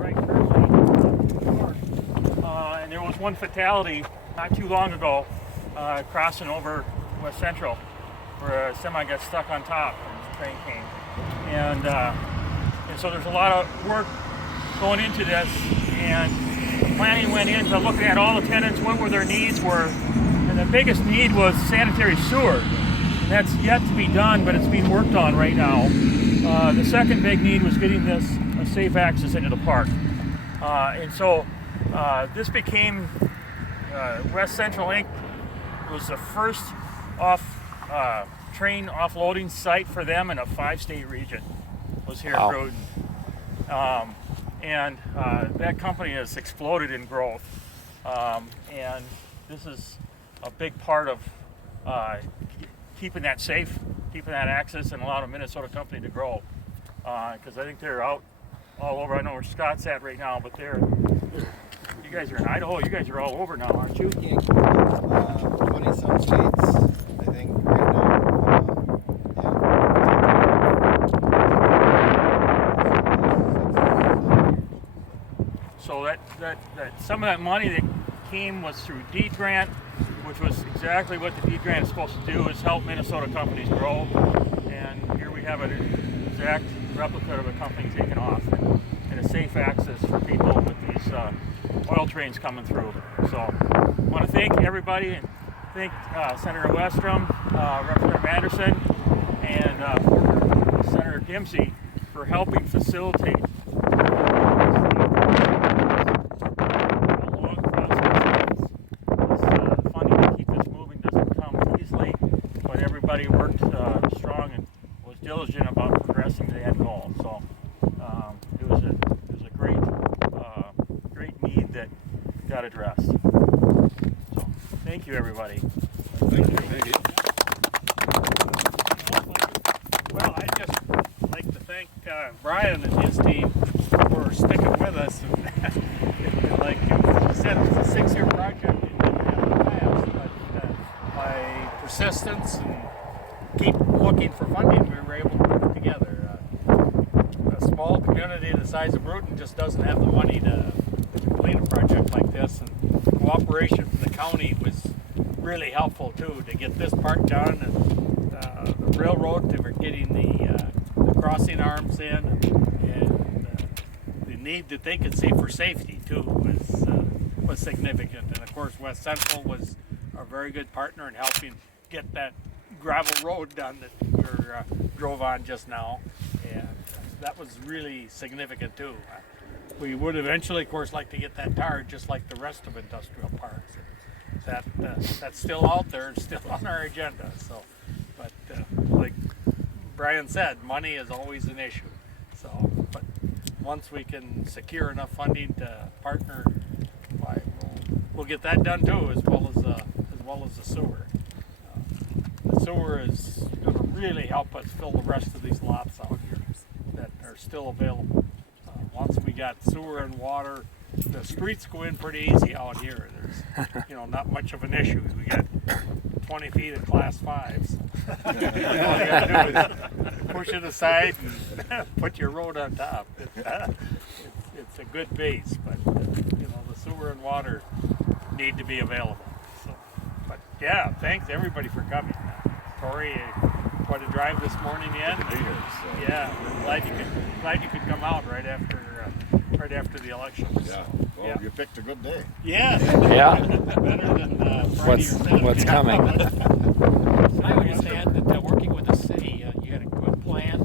right currently. And there was one fatality not too long ago crossing over West Central where a semi got stuck on top and the train came. And so there's a lot of work going into this, and planning went into looking at all the tenants, what were their needs were, and the biggest need was sanitary sewer. And that's yet to be done, but it's being worked on right now. The second big need was getting this a safe access into the park. And so this became West Central Inc. was the first train offloading site for them in a 5-state region. Was here Wow. in Groton. And that company has exploded in growth. And this is a big part of keeping that safe, keeping that access, and allowing a Minnesota company to grow. Because I think they're out all over. I know where Scott's at right now, but you guys are in Idaho. You guys are all over now, aren't you? Yeah, 20-some states, I think, right now. So that some of that money that came was through DEED grant, which was exactly what the DEED grant is supposed to do, is help Minnesota companies grow. And here we have an exact replica of a company taking off and a safe access for people with these oil trains coming through. So I want to thank everybody and thank Senator Westrom, Representative Anderson, and former Senator Dempsey for helping facilitate everybody worked strong and was diligent about progressing the end goal. So it was a great need that got addressed. So thank you, everybody. Thank you. Thank you. Well, I'd just like to thank Brian and his team for sticking with us. And like you said, it was a 6-year project. It didn't happen fast, but by persistence and keep looking for funding, we were able to put it together. A small community the size of Groton just doesn't have the money to complete a project like this, and cooperation from the county was really helpful too to get this part done, and the railroad, they were getting the crossing arms in, and the need that they could see for safety too was significant. And of course West Central was a very good partner in helping get that gravel road done that we drove on just now, and that was really significant too. We would eventually, of course, like to get that tarred just like the rest of industrial parks. That's still out there and still on our agenda. So, but like Brian said, money is always an issue. So, but once we can secure enough funding to partner, we'll get that done too, as well as the sewer. The sewer is going to really help us fill the rest of these lots out here that are still available. Once we got sewer and water, the streets go in pretty easy out here. There's, not much of an issue. We got 20 feet of class 5s. All you got to do is push it aside and put your road on top. It's a good base, but the sewer and water need to be available. So, but yeah, thanks everybody for coming. Corey, quite a drive this morning in. Good to be here, so. Yeah, I'm glad you could come out right after the election. Yeah. Well, yeah. you picked a good day. Yeah. Yeah. Better than Friday or Saturday. What's coming? I would just add that working with the city, you had a good plan,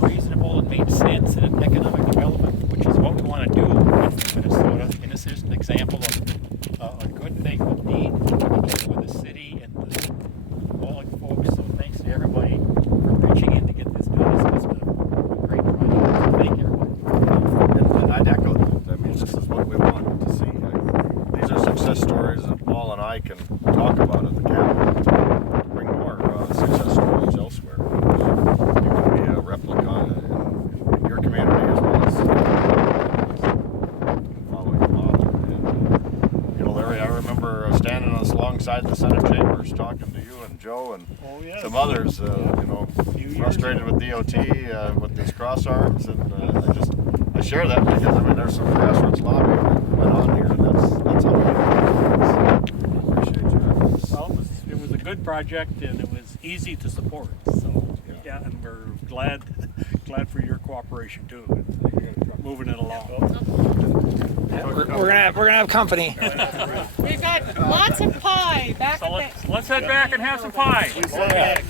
reasonable and made sense in economic development, which is what we want to do in Minnesota. And this is an example of a good thing with need together with the city and all the folks. So thanks to everybody for pitching in to get this done. It's just a great project. Thank you, everybody. And I'd echo that. I mean, this is what we want to see. These are success stories that Paul and I can talk about at the Capitol to bring more success stories elsewhere. You can be a replica in your community as well as following the model. And, Larry, I remember standing alongside the Senate chambers talking to you and Joe and some others, frustrated with DOT with these cross arms, and I share that because I mean there's some grassroots lobby that went on here, and that's how we do it. So, appreciate your efforts. Well, it was a good project and it was easy to support. So yeah, and we're glad for your cooperation too. Moving it along. We're gonna have company. We've got lots of pie back So at the let's head back and have some pie. Yeah.